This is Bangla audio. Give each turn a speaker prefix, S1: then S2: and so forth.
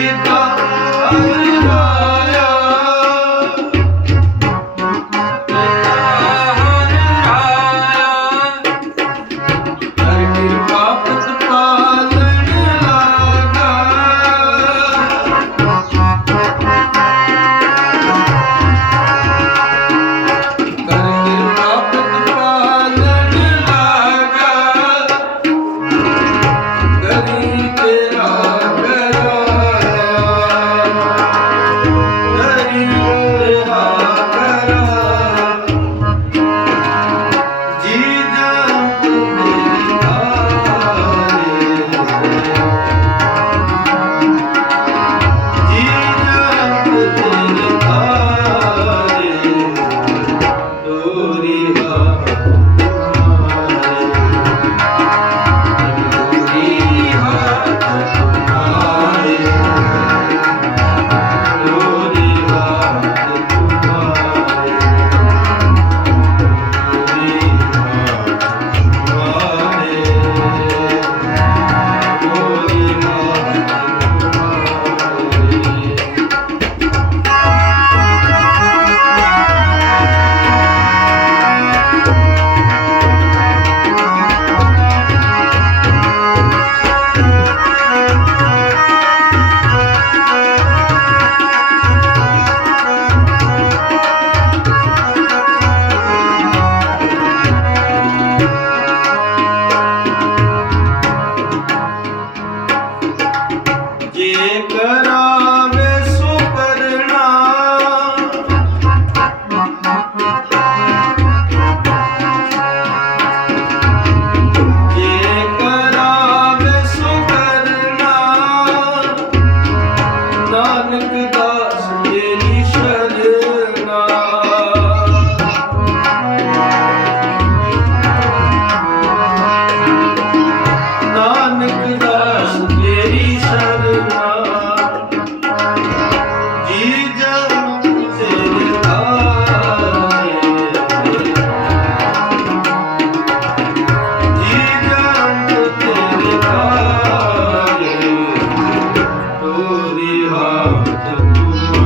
S1: with হা